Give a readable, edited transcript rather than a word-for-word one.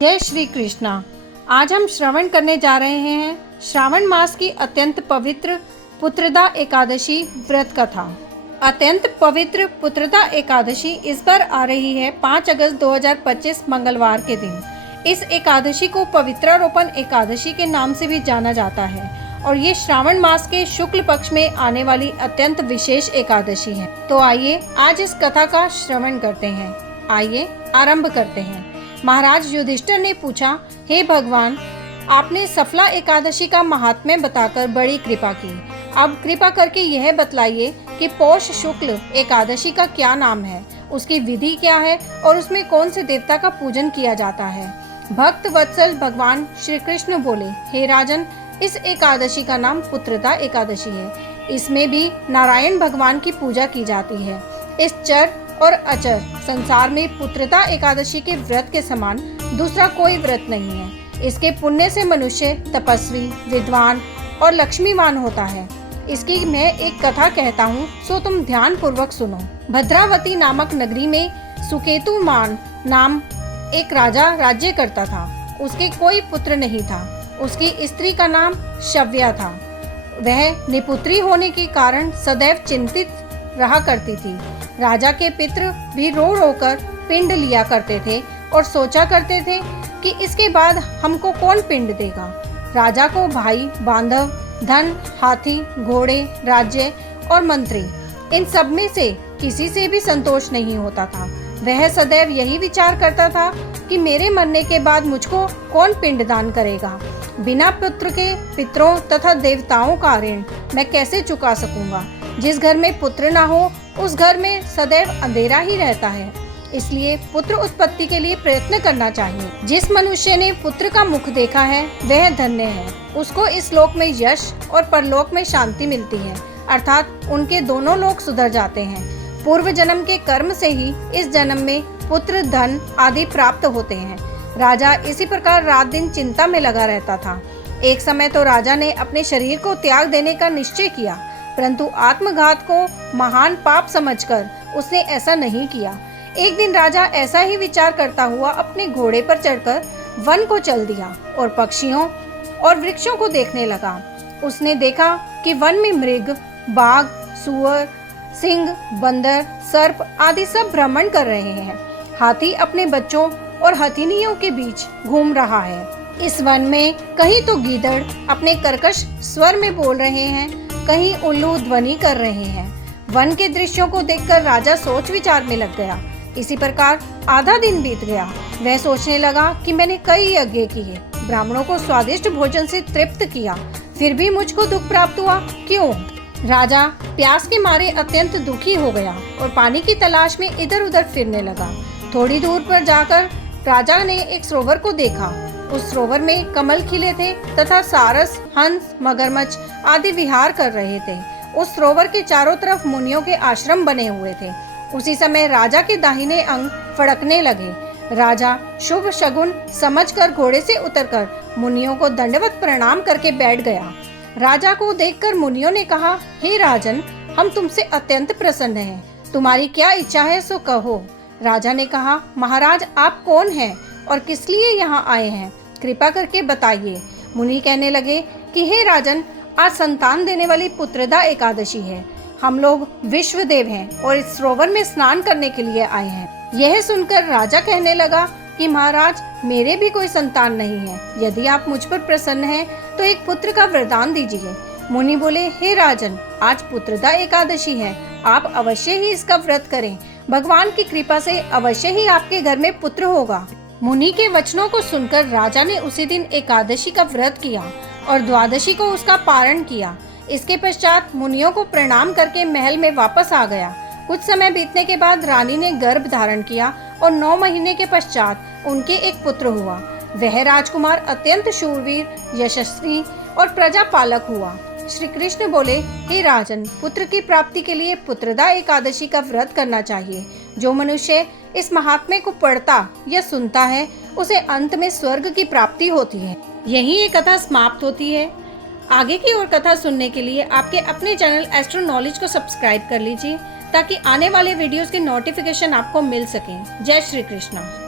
जय श्री कृष्णा। आज हम श्रवण करने जा रहे हैं श्रावण मास की अत्यंत पवित्र पुत्रदा एकादशी व्रत कथा। अत्यंत पवित्र पुत्रदा एकादशी इस बार आ रही है 5 अगस्त 2025 मंगलवार के दिन। इस एकादशी को पवित्रारोपण एकादशी के नाम से भी जाना जाता है और ये श्रावण मास के शुक्ल पक्ष में आने वाली अत्यंत विशेष एकादशी है। तो आइए आज इस कथा का श्रवण करते हैं। आइए आरंभ करते हैं। महाराज युधिष्ठिर ने पूछा, हे भगवान, आपने सफला एकादशी का महात्म्य बताकर बड़ी कृपा की। अब कृपा करके यह बतलाइए कि पौष शुक्ल एकादशी का क्या नाम है, उसकी विधि क्या है और उसमें कौन से देवता का पूजन किया जाता है। भक्त वत्सल भगवान श्री कृष्ण बोले, हे राजन, इस एकादशी का नाम पुत्रदा एकादशी है। इसमें भी नारायण भगवान की पूजा की जाती है। इस चर और अचर संसार में पुत्रदा एकादशी के व्रत के समान दूसरा कोई व्रत नहीं है। इसके पुण्य से मनुष्य तपस्वी, विद्वान और लक्ष्मीवान होता है। इसकी मैं एक कथा कहता हूँ, सो तुम ध्यान पूर्वक सुनो। भद्रावती नामक नगरी में सुकेतुमान नाम एक राजा राज्य करता था। उसके कोई पुत्र नहीं था। उसकी स्त्री का नाम शव्या था। वह निपुत्री होने के कारण सदैव चिंतित रहा करती थी। राजा के पितृ भी रो रो कर पिंड लिया करते थे और सोचा करते थे कि इसके बाद हमको कौन पिंड देगा। राजा को भाई, बांधव, धन, हाथी, घोड़े, राज्य और मंत्री, इन सब में से किसी से भी संतोष नहीं होता था। वह सदैव यही विचार करता था कि मेरे मरने के बाद मुझको कौन पिंडदान करेगा। बिना पुत्र के पितरों तथा देवताओं का ऋण मैं कैसे चुका सकूंगा। जिस घर में पुत्र ना हो उस घर में सदैव अंधेरा ही रहता है। इसलिए पुत्र उत्पत्ति के लिए प्रयत्न करना चाहिए। जिस मनुष्य ने पुत्र का मुख देखा है वह धन्य है। उसको इस लोक में यश और परलोक में शांति मिलती है, अर्थात उनके दोनों लोक सुधर जाते हैं। पूर्व जन्म के कर्म से ही इस जन्म में पुत्र, धन आदि प्राप्त होते हैं। राजा इसी प्रकार रात दिन चिंता में लगा रहता था। एक समय तो राजा ने अपने शरीर को त्याग देने का निश्चय किया, परंतु आत्मघात को महान पाप समझकर उसने ऐसा नहीं किया। एक दिन राजा ऐसा ही विचार करता हुआ अपने घोड़े पर चढ़कर वन को चल दिया और पक्षियों और वृक्षों को देखने लगा। उसने देखा कि वन में मृग, बाघ, सुअर, सिंह, बंदर, सर्प आदि सब भ्रमण कर रहे हैं। हाथी अपने बच्चों और हथिनियों के बीच घूम रहा है। इस वन में कहीं तो गीदड़ अपने कर्कश स्वर में बोल रहे हैं, कहीं उल्लू ध्वनि कर रहे हैं। वन के दृश्यों को देखकर राजा सोच विचार में लग गया। इसी प्रकार आधा दिन बीत गया। वह सोचने लगा कि मैंने कई यज्ञ किए, ब्राह्मणों को स्वादिष्ट भोजन से तृप्त किया, फिर भी मुझको दुख प्राप्त हुआ, क्यों? राजा प्यास के मारे अत्यंत दुखी हो गया और पानी की तलाश में इधर उधर फिरने लगा। थोड़ी दूर पर जाकर राजा ने एक सरोवर को देखा। उस सरोवर में कमल खिले थे तथा सारस, हंस, मगरमच्छ आदि विहार कर रहे थे। उस सरोवर के चारों तरफ मुनियों के आश्रम बने हुए थे। उसी समय राजा के दाहिने अंग फड़कने लगे। राजा शुभ शगुन समझकर घोड़े से उतरकर मुनियों को दंडवत प्रणाम करके बैठ गया। राजा को देखकर मुनियों ने कहा, हे राजन, हम तुमसे अत्यंत प्रसन्न हैं। तुम्हारी क्या इच्छा है सो कहो। राजा ने कहा, महाराज, आप कौन हैं और किस लिए यहाँ आए हैं, कृपा करके बताइए। मुनि कहने लगे कि हे राजन, आज संतान देने वाली पुत्रदा एकादशी है। हम लोग विश्वदेव हैं और इस सरोवर में स्नान करने के लिए आए हैं। यह सुनकर राजा कहने लगा कि महाराज, मेरे भी कोई संतान नहीं है। यदि आप मुझ पर प्रसन्न हैं तो एक पुत्र का वरदान दीजिए। मुनि बोले, हे राजन, आज पुत्रदा एकादशी है, आप अवश्य ही इसका व्रत करें। भगवान की कृपा से अवश्य ही आपके घर में पुत्र होगा। मुनि के वचनों को सुनकर राजा ने उसी दिन एकादशी का व्रत किया और द्वादशी को उसका पारण किया। इसके पश्चात मुनियों को प्रणाम करके महल में वापस आ गया। कुछ समय बीतने के बाद रानी ने गर्भ धारण किया और 9 महीने के पश्चात उनके एक पुत्र हुआ। वह राजकुमार अत्यंत शूरवीर, यशस्वी और प्रजापालक हुआ। श्री कृष्ण बोले, हे राजन, पुत्र की प्राप्ति के लिए पुत्रदा एकादशी का व्रत करना चाहिए। जो मनुष्य इस महात्म्य को पढ़ता या सुनता है उसे अंत में स्वर्ग की प्राप्ति होती है। यही ये कथा समाप्त होती है। आगे की और कथा सुनने के लिए आपके अपने चैनल एस्ट्रो नॉलेज को सब्सक्राइब कर लीजिए ताकि आने वाले वीडियोस के नोटिफिकेशन आपको मिल सके। जय श्री कृष्णा।